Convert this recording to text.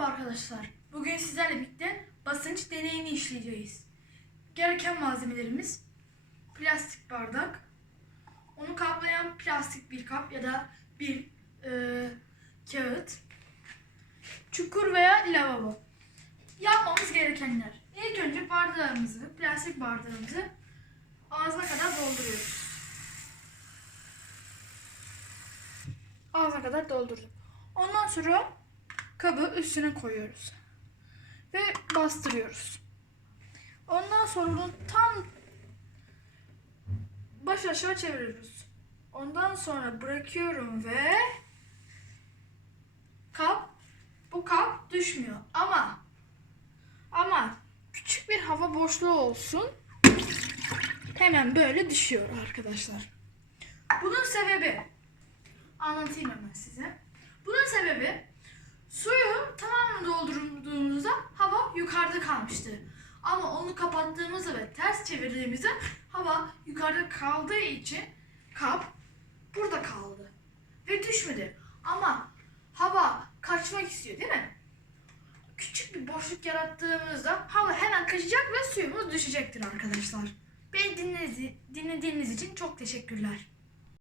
arkadaşlar. Bugün sizlerle birlikte basınç deneyini işleyeceğiz. Gereken malzemelerimiz plastik bardak, onu kaplayan plastik bir kap ya da bir e, kağıt, çukur veya lavabo. Yapmamız gerekenler. İlk önce bardağımızı, plastik bardağımızı ağzına kadar dolduruyoruz. Ağzına kadar doldurduk. Ondan sonra kabı üstüne koyuyoruz. Ve bastırıyoruz. Ondan sonra onu tam baş aşağı çeviriyoruz. Ondan sonra bırakıyorum ve kap bu kap düşmüyor ama ama küçük bir hava boşluğu olsun hemen böyle düşüyor arkadaşlar. Bunun sebebi anlatayım hemen size. Bunun sebebi suyu tamamen doldurduğumuzda hava kalmıştı. Ama onu kapattığımızda ve ters çevirdiğimizde hava yukarıda kaldığı için kap burada kaldı. Ve düşmedi. Ama hava kaçmak istiyor değil mi? Küçük bir boşluk yarattığımızda hava hemen kaçacak ve suyumuz düşecektir arkadaşlar. Beni dinlediğiniz için çok teşekkürler.